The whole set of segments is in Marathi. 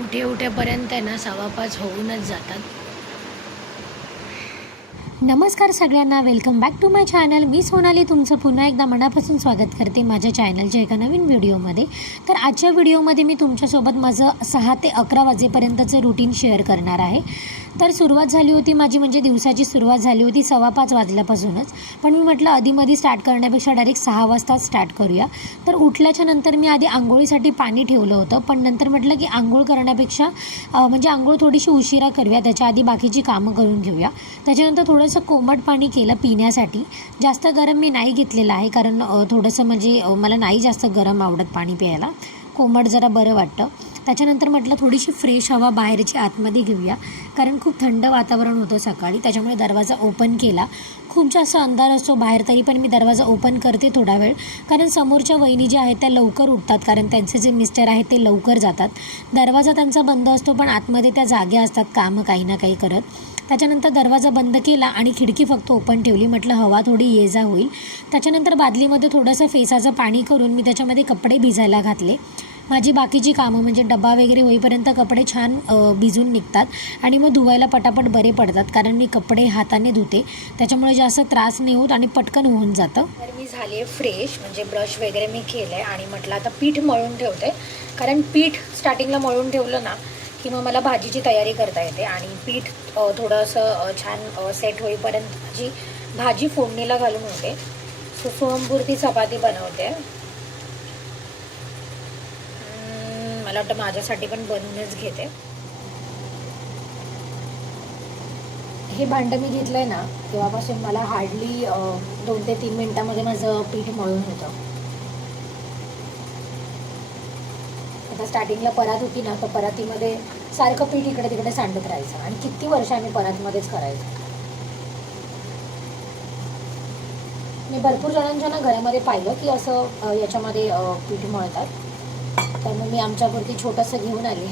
उठे उठेपर्यंत आहे ना सव्वा पाच होऊनच जातात. नमस्कार सगळ्यांना welcome back to my channel मी सोनाली तुमचं पुन्हा एकदा मनापासून स्वागत करते माझ्या चॅनलच्या एका नवीन व्हिडिओमध्ये तर आजच्या व्हिडिओमध्ये मी तुमच्यासोबत माझं सहा ते अकरा वाजेपर्यंतचं रुटीन शेअर करणार आहे. तर सुरुवात झाली होती माझी म्हणजे दिवसाची सुरुवात झाली होती सव्वा पाच वाजल्यापासूनच. पण मी म्हटलं आधीमध्ये स्टार्ट करण्यापेक्षा डायरेक्ट सहा वाजता स्टार्ट करूया. तर उठल्याच्या नंतर मी आधी आंघोळीसाठी पाणी ठेवलं होतं पण नंतर म्हटलं की आंघोळ करण्यापेक्षा म्हणजे आंघोळ थोडीशी उशिरा करूया त्याच्या आधी बाकीची कामं करून घेऊया. त्याच्यानंतर थोडं थोडंसं कोमट पाणी केलं पिण्यासाठी. जास्त गरम मी नाही घेतलेलं आहे कारण थोडंसं म्हणजे मला नाही जास्त गरम आवडत पाणी प्यायला. कोमट जरा बरं वाटतं. त्याच्यानंतर म्हटलं थोडीशी फ्रेश हवा बाहेरची आतमध्ये घेऊया कारण खूप थंड वातावरण होतं सकाळी त्याच्यामुळे दरवाजा ओपन केला. खूप जास्त अंधार असतो बाहेर तरी पण मी दरवाजा ओपन करते थोडा वेळ कारण समोरच्या वहिनी ज्या आहेत त्या लवकर उठतात कारण त्यांचे जे मिस्टर आहेत ते लवकर जातात. दरवाजा त्यांचा बंद असतो पण आतमध्ये त्या जाग्या असतात कामं काही ना काही करत. त्याच्यानंतर दरवाजा बंद केला आणि खिडकी फक्त ओपन ठेवली. म्हटलं हवा थोडी ये जा होईल. त्याच्यानंतर बादलीमध्ये थोडंसं फेसाचं पाणी करून मी त्याच्यामध्ये कपडे भिजायला घातले. माझी बाकीची कामं म्हणजे डबा वगैरे होईपर्यंत कपडे छान भिजून निघतात आणि मग धुवायला पटापट बरे पडतात कारण मी कपडे हाताने धुते. त्याच्यामुळे जास्त त्रास नाही होत आणि पटकन होऊन जातं. तर मी झाले फ्रेश म्हणजे ब्रश वगैरे मी केलं आहे आणि म्हटलं आता पीठ मळून ठेवते. कारण पीठ स्टार्टिंगला मळून ठेवलं ना की मग मला भाजीची तयारी करता येते आणि पीठ थोडंसं छान सेट होईपर्यंत जी भाजी फोडणीला घालून होते सो चपाती बनवते. मला वाटतं माझ्यासाठी पण बनवूनच घेते. हे भांडं मी घेतलं आहे ना तेव्हापासून मला हार्डली दोन ते तीन मिनटामध्ये माझं पीठ मळून होतं. आता स्टार्टिंगला परात होती ना तर परातीमध्ये सारखं पीठ इकडे तिकडे सांडत राहायचं. आणि किती वर्ष आम्ही परातमध्येच करायचो. मी भरपूर जणांच्या ना घरामध्ये पाहिलं की असं याच्यामध्ये पीठ मळतात. त्यामुळे मी आमच्यापुरती छोटंसं घेऊन आली.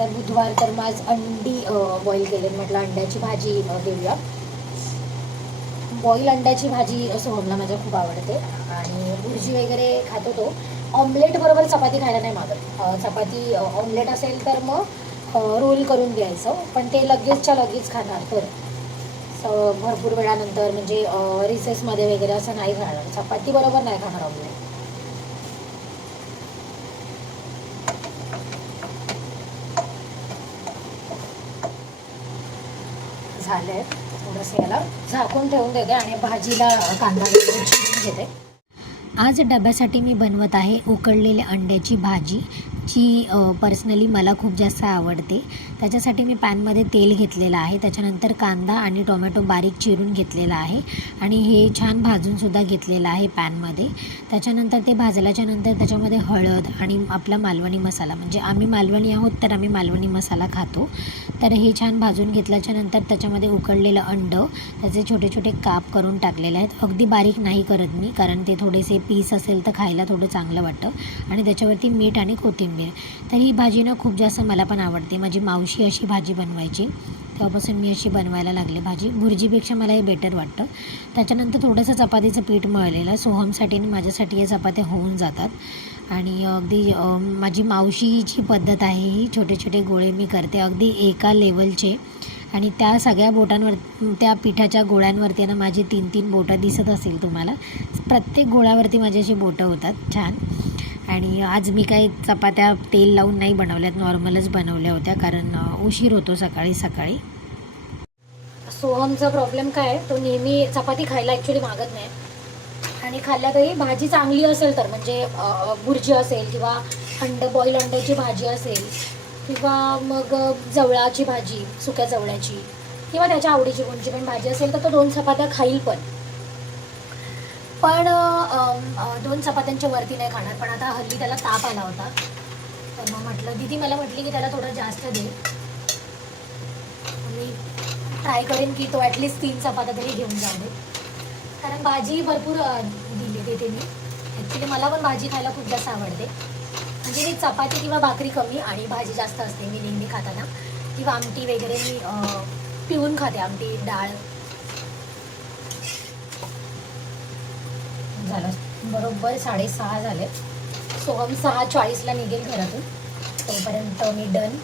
आज आहे बुधवार तर मग आज अंडी बॉईल केले म्हटलं अंड्याची भाजी देऊया. बॉईल अंड्याची भाजी सोहमला माझ्या खूप आवडते. आणि भुर्जी वगैरे खातो तो. ऑमलेट बरोबर चपाती खायला नाही मागत. चपाती ऑमलेट असेल तर मग रोल करून द्यायचं पण ते लगेचच्या लगेच खाणार. तर भरपूर वेळानंतर म्हणजे रिसेसमध्ये वगैरे असं नाही खाणार. चपाती बरोबर नाही खाणार ऑमलेट झालंय. थोडंसं याला झाकून ठेवून देते आणि भाजीला कांदा वगैरे घेते. आज डब्यासाठी मी बनवत आहे उकडलेल्या अंड्याची भाजी. जी पर्सनली मला खूप जास्त आवडते. त्याच्यासाठी मी पॅनमध्ये तेल घेतलेलं आहे. त्याच्यानंतर कांदा आणि टोमॅटो बारीक चिरून घेतलेला आहे. आणि हे छान भाजूनसुद्धा घेतलेलं आहे पॅनमध्ये त्याच्यानंतर ते भाजल्याच्या नंतर त्याच्यामध्ये हळद आणि आपला मालवणी मसाला. म्हणजे आम्ही मालवणी आहोत तर आम्ही मालवणी मसाला खातो. तर हे छान भाजून घेतल्याच्या नंतर त्याच्यामध्ये उकडलेलं अंडं त्याचे छोटे छोटे काप करून टाकलेले आहेत. अगदी बारीक नाही करत मी कारण ते थोडेसे पीस असेल तर खायला थोडं चांगलं वाटतं. आणि त्याच्यावरती मीठ आणि कोथिंबीर. तर ही भाजी ना खूप जास्त मला पण आवडते. माझी मावशी अशी भाजी बनवायची. तेव्हापासून मी अशी बनवायला लागले भाजी. भुर्जीपेक्षा मला हे बेटर वाटतं. त्याच्यानंतर थोडंसं चपातीचं पीठ मळलेलं. सोहमसाठी आणि माझ्यासाठी या चपात्या होऊन जातात. आणि अगदी माझी मावशीची पद्धत आहे ही. छोटे छोटे गोळे मी करते. अगदी एका लेवलचे आणि त्या सगळ्या बोटांवर त्या पिठाच्या गोळ्यांवरती ना माझी तीन तीन बोटं दिसत असेल तुम्हाला. प्रत्येक गोळ्यावरती माझी अशी बोटं होतात छान. आणि आज मी काही चपात्या तेल लावून नाही बनवल्यात नॉर्मलच बनवल्या होत्या कारण उशीर होतो सकाळी सकाळी. सोहमचा प्रॉब्लेम काय आहे तो नेहमी चपाती खायला ॲक्च्युली मागत नाही. आणि खाल्ल्या तरी भाजी चांगली असेल तर म्हणजे भुर्जी असेल किंवा अंड बॉईल अंड्याची भाजी असेल किंवा मग जवळाची भाजी सुक्या जवळ्याची किंवा त्याच्या आवडीची कोणची पण भाजी असेल तर तो दोन चपात्या खाईल पण. पण दोन चपात्यांच्या वरती नाही खाणार. पण आता हल्ली त्याला ताप आला होता. तर मग म्हटलं दिदी मला म्हटली की त्याला थोडं जास्त दे. मी ट्राय करेन की तो ॲटलीस्ट तीन चपात्या तरी घेऊन जाऊ दे. कारण भाजी भरपूर दिली देते मी ॲक्च्युली मला पण भाजी खायला खूप जास्त आवडते. म्हणजे मी चपाती किंवा भाकरी कमी आणि भाजी जास्त असते मी नेहमी खाताना. किंवा आमटी वगैरे मी पिऊन खाते आमटी डाळ. झालं. बरोबर साडेसहा झाले. सोहम सहा चाळीसला निघेल घरातून. तोपर्यंत मी डन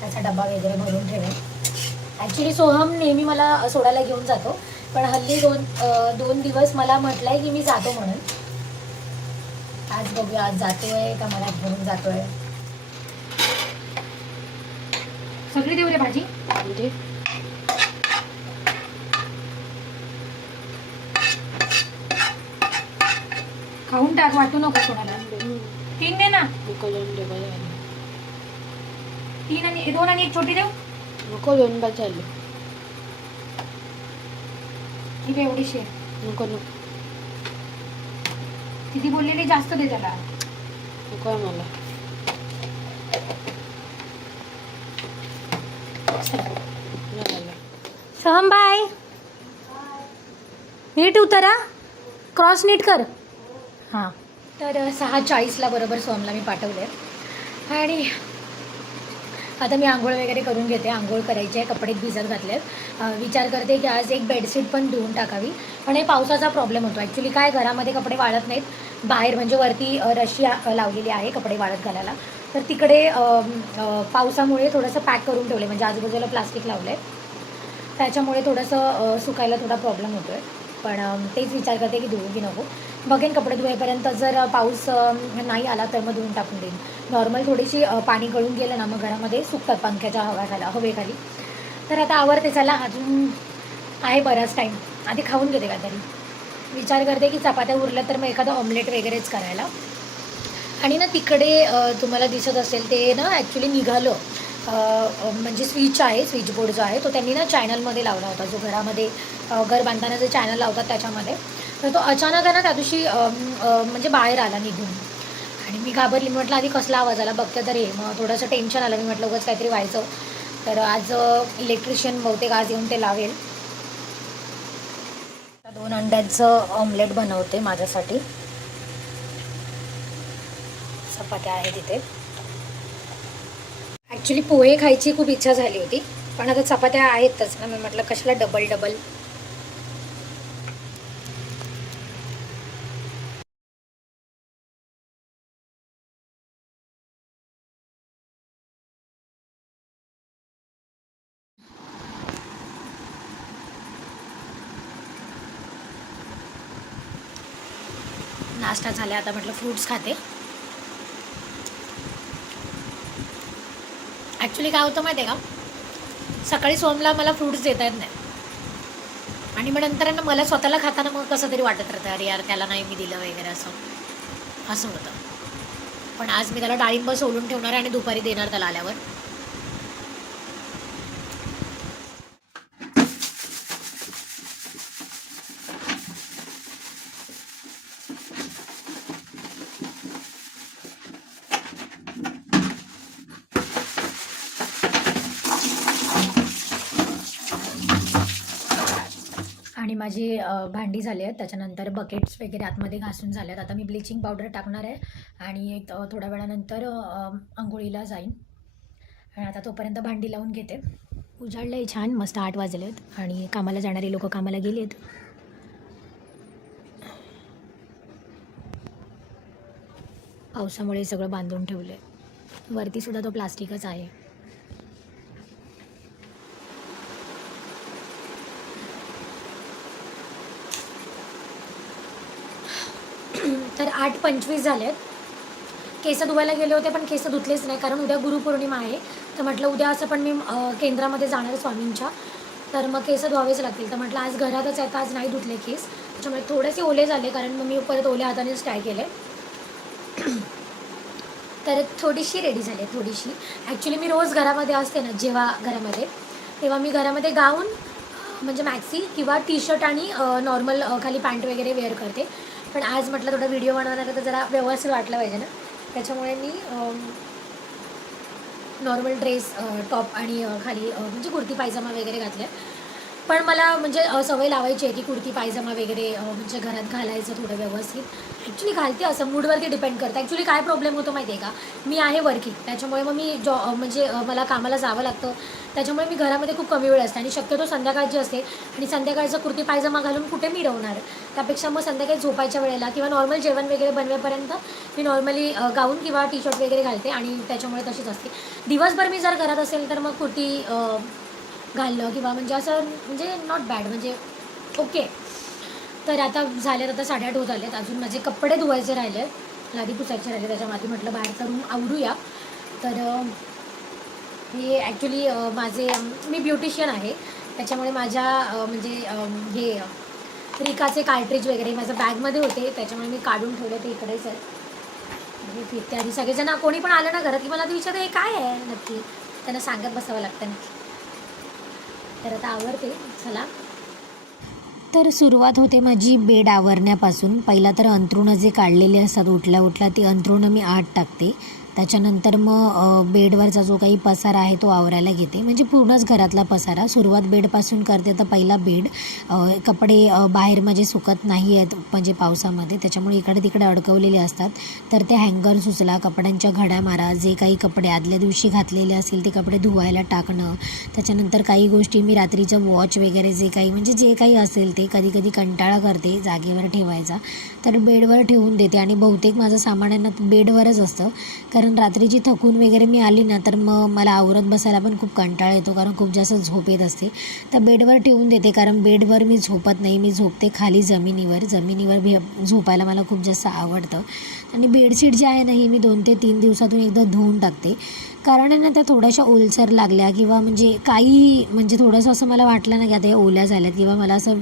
त्याचा डबा वगैरे भरून ठेवेन. ॲक्च्युली सोहम नेहमी मला सोडायला घेऊन जातो. पण हल्ली दोन दोन दिवस मला म्हटलं आहे की मी जातो म्हणून. आज बघूया आज जातोय का मला घेऊन जातोय? सगळी देऊ रे भाजी? म्हणजे खाऊन टाक वाटू नको कोणाला. तीन दे ना. नको दोन डबा झाले तीन आणि दोन आणि एक छोटी देऊ? नको दोन बाद झाले ही एवढीशी. नको नको. किती बोललेली जास्त दे त्याला. मला. सोहम बाय नीट उतरा. क्रॉस नीट कर. हां. तर सहा चाळीसला बरोबर सोहमला मी पाठवले. आणि आता मी आंघोळ वगैरे करून घेते. आंघोळ करायची आहे कपडे भिजत घातले आहेत. विचार करते की आज एक बेडशीट पण धुवून टाकावी. पण हे पावसाचा प्रॉब्लेम होतो. ॲक्च्युली काय घरामध्ये कपडे वाळत नाहीत. बाहेर म्हणजे वरती रशिया लावलेली आहे कपडे वाळत घालायला. तर तिकडे पावसामुळे थोडंसं पॅक करून ठेवले म्हणजे आजूबाजूला प्लास्टिक लावलं आहे त्याच्यामुळे थोडंसं सुकायला थोडा प्रॉब्लेम होतो आहे पण तेच विचार करते की धुवू की नको. बघेन कपडे धुवेपर्यंत जर पाऊस नाही आला तर मग धुवून टाकून देईन. नॉर्मल थोडीशी पाणी गळून गेलं ना मग घरामध्ये सुकतात पंख्याच्या हवा खाला हवेखाली. तर आता आवडते चला अजून आहे बराच टाईम आधी खाऊन घेते काहीतरी विचार करते की चपात्या उरल्या तर मग एखादं ऑमलेट वगैरेच करायला. आणि ना तिकडे तुम्हाला दिसत असेल ते ना ॲक्च्युली निघालं. म्हणजे स्विच आहे स्विच बोर्ड जो आहे तो त्यांनी ना चॅनलमध्ये लावला होता. जो घरामध्ये घर बांधताना जे चॅनल लावतात त्याच्यामध्ये. तर तो अचानक आहे ना त्या दिवशी म्हणजे बाहेर आला निघून. आणि मी घाबरली. म्हटलं आधी कसला आवाज आला? बघते तर हे मग थोडंसं टेन्शन आलं. मी म्हटलं उगाच काहीतरी व्हायचं. तर आज इलेक्ट्रिशियन बहुतेक आज येऊन ते लावेल. दोन अंड्याचं ऑमलेट बनवते माझ्यासाठी. चपात्या आहेत इथे. ॲक्च्युली पोहे खायची खूप इच्छा झाली होती पण आता चपात्या आहेतच ना. मी म्हटलं कशाला डबल डबल नाश्ता झाला आता म्हटलं फ्रूट्स खाते. ॲक्च्युली काय होतं माहिती आहे का? सकाळी सोमला मला फ्रूट्स देता येत नाही. आणि मग नंतर ना मला स्वतःला खाताना मग कसं तरी वाटत राहतं अरे यार त्याला नाही मी दिलं वगैरे असं. असं होतं. पण आज मी त्याला डाळिंब सोलून ठेवणार आहे आणि दुपारी देणार त्याला आल्यावर आणि माझी भांडी झाली आहेत. त्याच्यानंतर बकेट्स वगैरे आतमध्ये घासून झाले आहेत. आता मी ब्लिचिंग पावडर टाकणार आहे आणि एक थोड्या वेळानंतर आंघोळीला जाईन. आणि आता तोपर्यंत भांडी लावून घेते. उजाडलं आहे छान. मस्त आठ वाजले आहेत आणि कामाला जाणारी लोक कामाला गेली आहेत. पावसामुळे सगळं बांधून ठेवलं आहे वरतीसुद्धा तो प्लास्टिकच आहे. तर आठ पंचवीस झाले आहेत केस धुवायला गेले होते पण केस धुतलेच नाही कारण उद्या गुरुपौर्णिमा आहे. तर म्हटलं उद्या असं पण मी केंद्रामध्ये जाणार स्वामींच्या. तर मग केस धुवावेच लागतील. तर म्हटलं आज घरातच आहे तर आज नाही धुतले केस. त्याच्यामुळे थोडेसे ओले झाले कारण मग मी परत ओल्या हातानेच ट्राय केले. तर थोडीशी रेडी झाली थोडीशी. ॲक्च्युली मी रोज घरामध्ये असते ना जेव्हा घरामध्ये तेव्हा मी घरामध्ये गाऊन म्हणजे मॅक्सी किंवा टी शर्ट आणि नॉर्मल खाली पॅन्ट वगैरे वेअर करते. पण आज म्हटलं थोडा व्हिडिओ बनवणार तर जरा व्यवस्थित वाटलं पाहिजे ना. त्याच्यामुळे मी नॉर्मल ड्रेस टॉप आणि खाली म्हणजे कुर्ती पायजामा वगैरे घातल्या. पण मला म्हणजे सवय लावायची आहे की कुर्ती पायजमा वगैरे म्हणजे घरात घालायचं थोडं व्यवस्थित. ॲक्च्युली घालते असं मूडवरती डिपेंड करतं. ॲक्च्युली काय प्रॉब्लेम होतो माहिती आहे का? मी आहे वर्किंग त्याच्यामुळे मग मी जॉ म्हणजे मला कामाला जावं लागतं. त्याच्यामुळे मी घरामध्ये खूप कमी वेळ असते आणि शक्यतो संध्याकाळची असते. आणि संध्याकाळचं कुर्ती पायजमा घालून कुठे मी मिरवणार त्यापेक्षा मग संध्याकाळी झोपायच्या वेळेला किंवा नॉर्मल जेवण वगैरे बनवेपर्यंत मी नॉर्मली गाऊन किंवा टी शर्ट वगैरे घालते आणि त्याच्यामुळे तशीच असते. दिवसभर मी जर घरात असेल तर मग कुर्ती घालणं किंवा म्हणजे असं म्हणजे नॉट बॅड म्हणजे ओके तर आता झाल्यात आता साडेआठ होत आलेत. अजून माझे कपडे धुवायचे राहिले. लादी पुसायचे राहिले त्याच्यामध्ये म्हटलं बाहेर रूम आवरूया तर हे ॲक्च्युली माझे मी ब्युटिशियन आहे. त्याच्यामुळे माझ्या म्हणजे हे रिकाचे कार्ट्रीज वगैरे माझ्या बॅगमध्ये होते. त्याच्यामुळे मी काढून ठेवले ते इकडेच आहे फिरते आधी सगळेजण कोणी पण आलं ना घरात की मला ते विचारतं हे काय आहे? नक्की. त्यांना सांगत बसावं लागतं नक्की. तर आता आवडते चला. तर सुरुवात होते माझी बेड आवरण्यापासून. पहिला तर अंथरुणं जे काढलेले असतात उठल्या उठल्या ती अंथरुणं मी आत टाकते. त्याच्यानंतर मग बेडवरचा जो काही पसारा आहे तो आवरायला घेते. म्हणजे पूर्णच घरातला पसारा. सुरुवात बेडपासून करते तर पहिला बेड कपडे बाहेर म्हणजे सुकत नाही आहेत म्हणजे पावसामध्ये. त्याच्यामुळे इकडे तिकडे अडकवलेले असतात. तर ते हँगर सुचला कपड्यांच्या घड्या मारा जे काही कपडे आदल्या दिवशी घातलेले असतील ते कपडे धुवायला टाकणं. त्याच्यानंतर काही गोष्टी मी रात्रीचं वॉच वगैरे जे काही म्हणजे जे काही असेल ते कधी कधी कंटाळा करते जागेवर ठेवायचा. तर बेडवर ठेवून देते. आणि बहुतेक माझं सामान बेडवरच असतं. कारण कारण रात्रीची थकून वगैरे मी आली ना तर मग मला आवरत बसायला पण खूप कंटाळा येतो कारण खूप जास्त झोप येत असते. तर बेडवर ठेवून देते कारण बेडवर मी झोपत नाही. मी झोपते खाली जमिनीवर. जमिनीवर भे झोपायला मला खूप जास्त आवडतं. आणि बेडशीट जे आहे ना ही मी दोन ते तीन दिवसातून एकदा धुवून टाकते. कारण आहे ना त्या थोड्याशा ओलसर लागल्या किंवा म्हणजे काही म्हणजे थोडंसं असं मला वाटलं ना की आता या ओल्या झाल्यात किंवा मला असं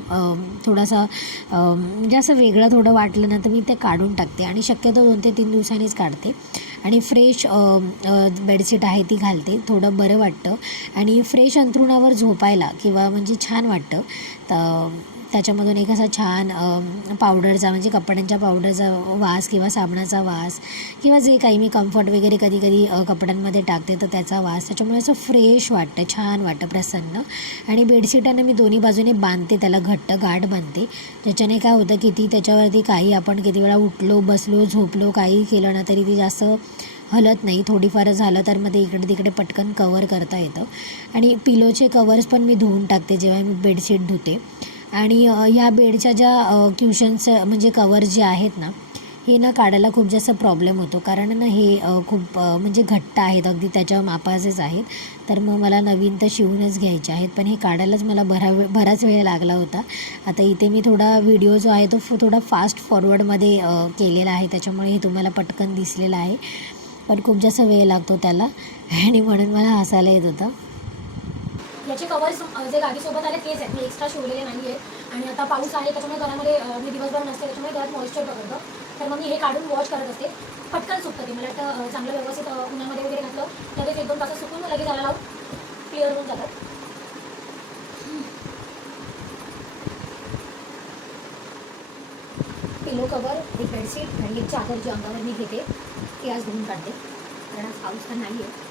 थोडासा म्हणजे असं वेगळं थोडं वाटलं ना तर मी ते काढून टाकते. आणि शक्यतो दोन ते तीन दिवसांनीच काढते. आणि फ्रेश बेडशीट आहे ती घालते. थोडं बरं वाटतं. आणि फ्रेश अंथरुणावर झोपायला किंवा म्हणजे छान वाटतं. तर त्याच्यामधून एक असा छान पावडरचा म्हणजे कपड्यांच्या पावडरचा वास किंवा साबणाचा वास किंवा जे काही मी कम्फर्ट वगैरे कधी कधी कपड्यांमध्ये टाकते तर त्याचा वास. त्याच्यामुळे असं फ्रेश वाटतं छान वाटतं प्रसन्न. आणि बेडशीटानं मी दोन्ही बाजूने बांधते त्याला घट्ट गाठ बांधते. ज्याच्याने काय होतं की ती त्याच्यावरती काही आपण किती वेळा उठलो बसलो झोपलो काही केलं ना तरी ती जास्त हलत नाही. थोडीफार झालं तर मग ते इकडे तिकडे पटकन कवर करता येतं. आणि पिलोचे कवर्स पण मी धुवून टाकते जेव्हा मी बेडशीट धुते. आणि ह्या बेडच्या ज्या क्युशन्सचं म्हणजे कवर जे आहेत ना हे ना काढायला खूप जास्त प्रॉब्लेम होतो. कारण ना हे खूप म्हणजे घट्ट आहेत. अगदी त्याच्या मापाचेच आहेत. तर मग मला नवीन तर शिवूनच घ्यायचे आहेत. पण हे काढायलाच मला भरा वे बराच वेळ लागला होता. आता इथे मी थोडा व्हिडिओ जो आहे तो फ- थोडा फास्ट फॉरवर्डमध्ये केलेला आहे. त्याच्यामुळे हे तुम्हाला पटकन दिसलेलं आहे. पण खूप जास्त वेळ लागतो त्याला. आणि म्हणून मला हसायला येत होतं. याचे कवर्स जे गादीसोबत आले तेच आहेत. मी एक्स्ट्रा शिवलेले नाही आहेत आणि आता पाऊस आहे त्याच्यामुळे घरामध्ये मी दिवसभर नसते त्याच्यामुळे घरात मॉइश्चर पकडतं तर मग मी हे काढून वॉश करत असते. पटकन सुकतं ते. मला वाटतं चांगलं व्यवस्थित उन्हामध्ये वगैरे घातलं लगेच एक दोन तास सुकून लगेच झाला लावून क्लिअर होऊन जातात. पिलो कवर एक बेडशीट आणि एक चादर जी अंगावर मी घेते ती आज धुवून काढते. कारण आज पाऊस तर नाही आहे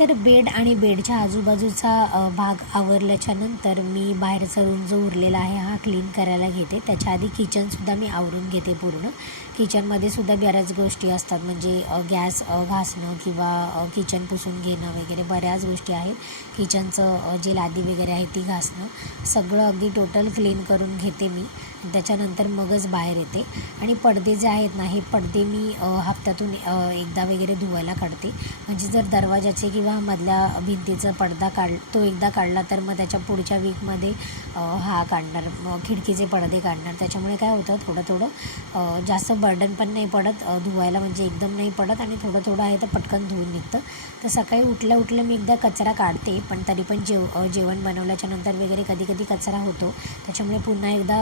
तर बेड आणि बेडच्या आजूबाजूचा भाग आवरल्याच्यानंतर मी बाहेरचा रूम जो उरलेला आहे हा क्लीन करायला घेते. त्याच्या आधी किचनसुद्धा मी आवरून घेते पूर्ण. किचनमध्ये सुद्धा बऱ्याच गोष्टी असतात. म्हणजे गॅस घासणं किंवा किचन पुसून घेणं वगैरे बऱ्याच गोष्टी आहेत. किचनचं जे लादी वगैरे आहे ती घासणं सगळं अगदी टोटल क्लीन करून घेते मी. त्याच्यानंतर मगच बाहेर येते. आणि पडदे जे आहेत ना हे पडदे मी हफ्त्यातून हप्त्यातून एकदा वगैरे धुवायला काढते. म्हणजे जर दरवाजाचे किंवा मधल्या भिंतीचा पडदा काढ तो एकदा काढला तर मग त्याच्या पुढच्या वीकमध्ये हा काढणार मग खिडकीचे पडदे काढणार. त्याच्यामुळे काय होतं थोडं थोडं जास्त बर्डन पण नाही पडत. धुवायला म्हणजे एकदम नाही पडत आणि थोडं थोडं आहे तर पटकन धुवून निघतं. तर सकाळी उठल्या उठल्या मी एकदा कचरा काढते पण तरी पण जेव जेवण बनवल्याच्या नंतर वगैरे कधी कधी कचरा होतो. त्याच्यामुळे पुन्हा एकदा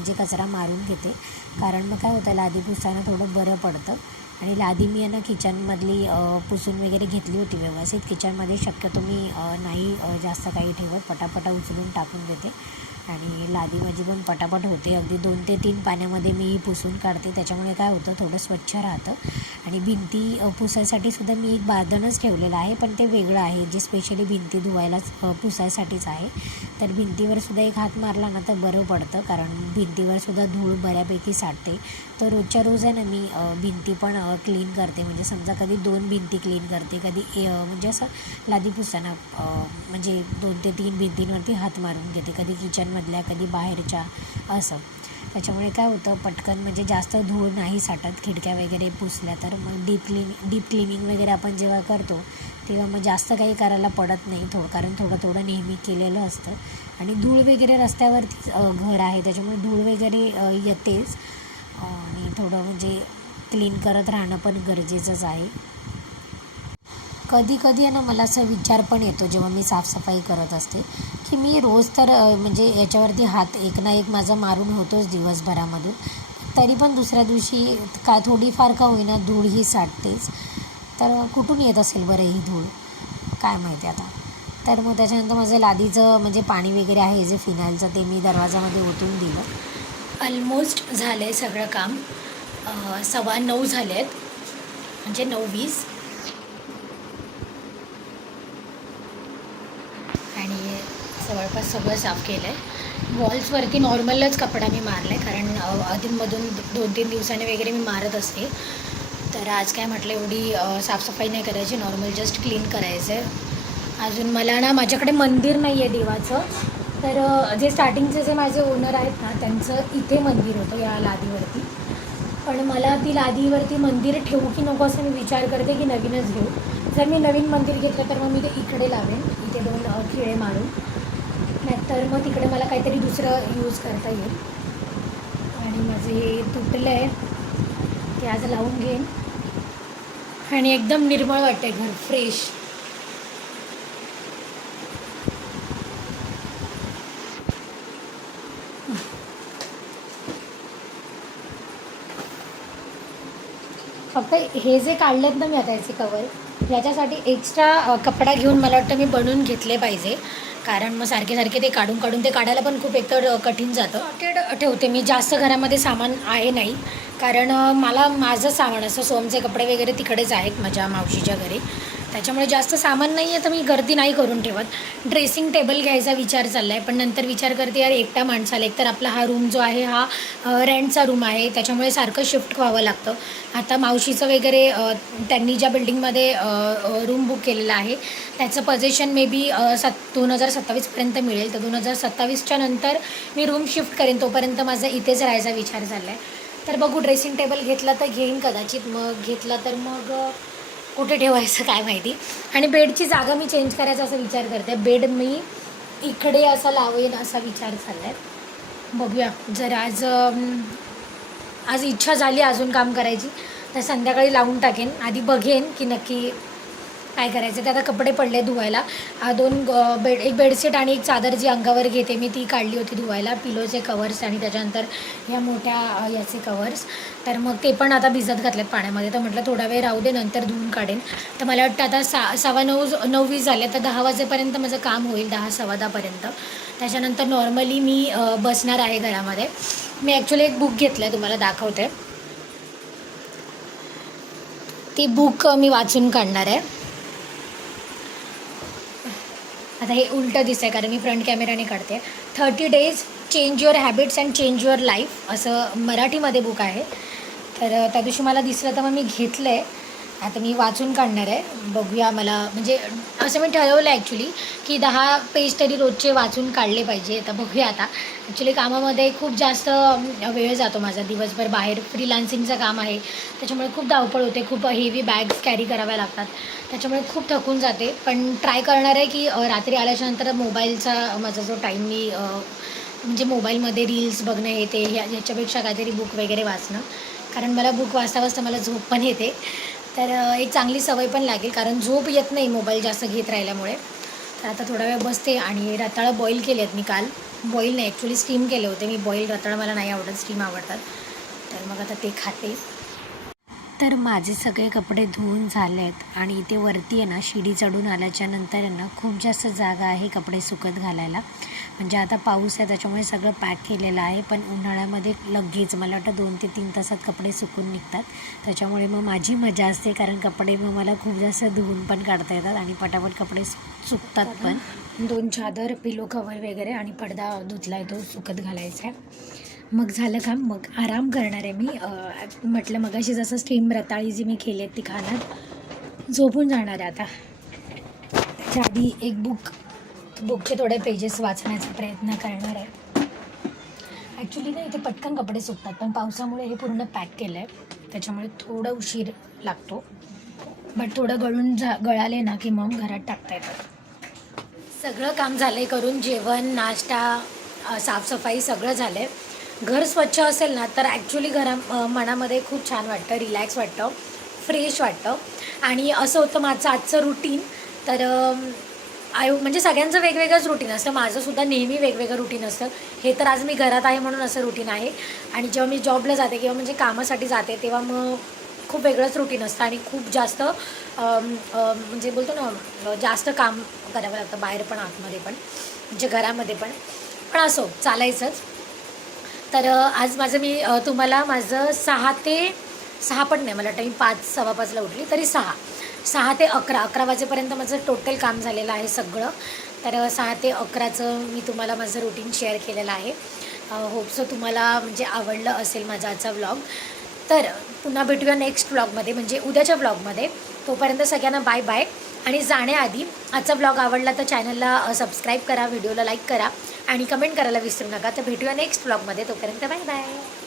म्हणजे कचरा मारून घेते. कारण मग काय होतं लादी पुसताना थोडं बरं पडतं. आणि लादी मी आहे ना किचनमधली पुसून वगैरे घेतली होती व्यवस्थित. किचनमध्ये शक्यतो मी नाही जास्त काही ठेवत. पटापटा उचलून टाकून देते. आणि लादी माझी पण पटापट होते. अगदी दोन ते तीन पाण्यामध्ये मी पुसून काढते. त्याच्यामुळे काय होतं थोडं स्वच्छ राहतं. आणि भिंती पुसायसाठी सुद्धा मी एक बादनच ठेवलेलं आहे. पण ते वेगळं आहे. जे स्पेशली भिंती धुवायलाच पुसायसाठीच आहे. तर भिंतीवर सुद्धा एक हात मारला ना तर बरं पडतं. कारण भिंतीवर सुद्धा धूळ बऱ्यापैकी साठते. तर रोजच्या रोज आहे ना मी भिंती पण क्लीन करते. म्हणजे समजा कधी दोन भिंती क्लीन करते कधी ए म्हणजे असं लादी पुसताना म्हणजे दोन ते तीन भिंतींवरती हात मारून घेते. कधी किचनमधल्या कधी बाहेरच्या असं. त्याच्यामुळे काय होतं पटकन म्हणजे जास्त धूळ नाही साठत खिडक्या वगैरे पुसल्या तर मग डीप क्लीन डीप क्लिनिंग वगैरे आपण जेव्हा करतो तेव्हा मग जास्त काही करायला पडत नाही थोडं कारण थोडं थोडं नेहमी केलेलं असतं. आणि धूळ वगैरे रस्त्यावरतीच घर आहे त्याच्यामुळे धूळ वगैरे येतेच. आणि थोडं म्हणजे क्लीन करत राहणं पण गरजेचंच आहे. कधी कधी आहे ना मला असा विचार पण येतो जेव्हा मी साफसफाई करत असते की मी रोज तर म्हणजे याच्यावरती हात एक ना एक माझा मारून होतोच दिवसभरामधून. तरी पण दुसऱ्या दिवशी का थोडीफार का होईना धूळ ही साठतेच. तर कुठून येत असेल बरं ही धूळ? काय माहिती आता. तर मग त्याच्यानंतर माझं लादीचं म्हणजे पाणी वगैरे आहे जे फिनाईलचं ते मी दरवाजामध्ये ओतून दिलं. ऑलमोस्ट झालं आहे सगळं काम. सव्वा नऊ झाले आहेत म्हणजे नऊ वीस आणि जवळपास सगळं साफ केलं आहे वॉल्सवरती नॉर्मलच कपडा मी मारला आहे कारण अधूनमधून दोन तीन दिवसाने वगैरे मी मारत असते. तर आज काय म्हटलं एवढी साफसफाई नाही करायची नॉर्मल जस्ट क्लीन करायचं आहे अजून मला ना माझ्याकडे मंदिर नाही आहे देवाचं तर जे स्टार्टिंगचे जे माझे ओनर आहेत ना त्यांचं इथे मंदिर होतं या लादीवरती. पण मला ती लादीवरती मंदिर ठेवू की नको असं मी विचार करते की नवीनच घेऊ. जर मी नवीन मंदिर घेतलं तर मग मी ते इकडे लावेन इथे दोन खिळे मारून. नाहीतर मग तिकडे मला काहीतरी दुसरं यूज करता येईल. आणि माझं हे तुटलं आहे ते आज लावून घेईन. आणि एकदम निर्मळ वाटते घर फ्रेश फक्त हे जे काढलेत ना मी आता याचे कवर याच्यासाठी एक्स्ट्रा कपडा घेऊन मला वाटतं मी बनवून घेतले पाहिजे. कारण मग सारखे सारखे ते काढून काढून ते काढायला पण खूप एकतर कठीण जातं. सॉर्टेड ठेवते मी. जास्त घरामध्ये सामान आहे नाही. कारण मला माझं सामान असं सोमचे कपडे वगैरे तिकडेच आहेत माझ्या मावशीच्या घरी. त्याच्यामुळे जास्त सामान नाही आहे तर मी गर्दी नाही करून ठेवत. ड्रेसिंग टेबल घ्यायचा विचार चालला आहे पण नंतर विचार करते यार एकटा माणसाला एकतर आपला हा रूम जो आहे हा रेंटचा रूम आहे त्याच्यामुळे सारखं शिफ्ट व्हावं लागतं. आता मावशीचं वगैरे त्यांनी ज्या बिल्डिंगमध्ये रूम बुक केलेलं आहे त्याचं पजेशन मे बी सत् दोन हजार सत्तावीसपर्यंत मिळेल. तर दोन हजार सत्तावीसच्या नंतर मी रूम शिफ्ट करेन तोपर्यंत माझा इथेच राहायचा विचार झाला आहे तर बघू ड्रेसिंग टेबल घेतला तर घेईन कदाचित मग घेतला तर मग कुठे ठेवायचं काय माहिती? आणि बेडची जागा मी चेंज करायचा असा विचार करते. बेड मी इकडे असा लावेन असा विचार चालला आहे बघूया. जर आज आज इच्छा झाली अजून काम करायची तर संध्याकाळी लावून टाकेन. आधी बघेन की नक्की काय करायचं? ते आता कपडे पडले धुवायला. दोन बेड एक बेडशीट आणि एक चादर जी अंगावर घेते मी ती काढली होती धुवायला. पिलोचे कवर्स आणि त्याच्यानंतर ह्या मोठ्या याचे कवर्स तर मग ते पण आता भिजत घातलेत पाण्यामध्ये. तर म्हटलं थोडा वेळ राहू दे नंतर धुवून काढेन. तर मला वाटतं आता सा सव्वा नऊ नऊ वीस झाले तर दहा वाजेपर्यंत माझं काम होईल दहा सव्वा दहापर्यंत. त्याच्यानंतर नॉर्मली मी बसणार आहे घरामध्ये. मी ॲक्च्युली एक बुक घेतलं आहे तुम्हाला दाखवते. ती बुक मी वाचून काढणार आहे. आता हे उलटं दिसतंय कारण मी फ्रंट कॅमेराने काढते. Thirty days change your habits and change your life असं मराठीमध्ये बुक आहे. तर त्या दिवशी मला दिसलं तर मग मी घेतलं आहे आता मी वाचून काढणार आहे. बघूया मला म्हणजे असं मी ठरवलं आहे ॲक्च्युली की दहा पेज तरी रोजचे वाचून काढले पाहिजे. आता बघूया आता. ॲक्च्युली कामामध्ये खूप जास्त वेळ जातो माझा. दिवसभर बाहेर फ्रीलान्सिंगचं काम आहे. त्याच्यामुळे खूप धावपळ होते. खूप हेवी बॅग्स कॅरी कराव्या लागतात. त्याच्यामुळे खूप थकून जाते. पण ट्राय करणार आहे की रात्री आल्याच्यानंतर मोबाईलचा माझा जो टाईम मी म्हणजे मोबाईलमध्ये रील्स बघणं येते ह्या ह्याच्यापेक्षा काहीतरी बुक वगैरे वाचणं. कारण मला बुक वाचता वाचता मला झोप पण येते. तर एक चांगली सवय पण लागेल कारण झोप येत नाही मोबाईल जास्त घेत राहिल्यामुळे. तर आता थोडा वेळ बसते आणि रताळं बॉईल केले आहेत मी काल. बॉईल नाही ॲक्च्युली स्टीम केले होते मी. बॉईल रताळं मला नाही आवडत स्टीम आवडतात. तर मग आता ते खाते. तर माझे सगळे कपडे धुवून झाले आहेत आणि इथे वरती आहे ना शिडी चढून आल्याच्यानंतर आहे ना खूप जास्त जागा आहे कपडे सुकत घालायला. म्हणजे आता पाऊस आहे त्याच्यामुळे सगळं पॅक केलेलं आहे. पण उन्हाळ्यामध्ये लगेच मला वाटतं दोन ते तीन तासात कपडे सुकून निघतात. त्याच्यामुळे मग माझी मजा असते कारण कपडे मग मला खूप जास्त धुवून पण काढता येतात आणि पटापट कपडे सु- सुकतात पण. दोन चादर पिलो कवर वगैरे आणि पडदा धुतला आहे तो सुकत घालायचा आहे. मग झालं का मग आराम करणार आहे मी. म्हटलं म्हटलं मगाशी जसं स्टीम रताळी जी मी केली आहे ती खाणार. झोपून जाणार आहे आता. त्याच्या आधी एक बुक बुकचे थोडे पेजेस वाचण्याचा प्रयत्न करणार आहे. ॲक्च्युली ना इथे पटकन कपडे सुकतात पण पावसामुळे हे पूर्ण पॅक केलं आहे त्याच्यामुळे थोडं उशीर लागतो. बट थोडं गळून जा गळाले ना की मग घरात टाकता येतात सगळं काम झालं आहे करून जेवण नाश्ता साफसफाई सगळं झालं आहे घर स्वच्छ असेल ना तर ॲक्च्युली घरा मनामध्ये खूप छान वाटतं रिलॅक्स वाटतं फ्रेश वाटतं. आणि असं होतं माझं आजचं रुटीन तर आय म्हणजे सगळ्यांचं वेगवेगळंच रुटीन असतं. माझंसुद्धा नेहमी वेगवेगळं रुटीन असतं. हे तर आज मी घरात आहे म्हणून असं रुटीन आहे. आणि जेव्हा मी जॉबला जाते किंवा म्हणजे कामासाठी जाते तेव्हा मग खूप वेगळंच रुटीन असतं. आणि खूप जास्त म्हणजे बोलतो ना जास्त काम करावं लागतं बाहेर पण आतमध्ये पण म्हणजे घरामध्ये पण. पण असो चालायचंच. तर आज माझं मी तुम्हाला माझं सहा ते सहा पण नाही मला वाटतं मी पाच सव्वा पाचला उठली तरी सहा. सहा ते अकरा अकरा वाजेपर्यंत माझं टोटल काम झालेलं आहे सगळं. तर सहा ते अकराचं मी तुम्हाला माझं रुटीन शेअर केलेलं आहे. होपसो तुम्हाला म्हणजे आवडलं असेल माझा आजचा व्लॉग तर पुन्हा भेटूया नेक्स्ट व्लॉगमध्ये म्हणजे उद्याच्या व्लॉगमध्ये तोपर्यंत सगळ्यांना बाय बाय आणि जाण्याआधी आजचा व्लॉग आवडला तर चॅनलला सबस्क्राईब करा व्हिडिओला लाईक करा. आणि कमेंट करायला विसरू नका. तर भेटूया नेक्स्ट व्लॉगमध्ये तोपर्यंत बाय बाय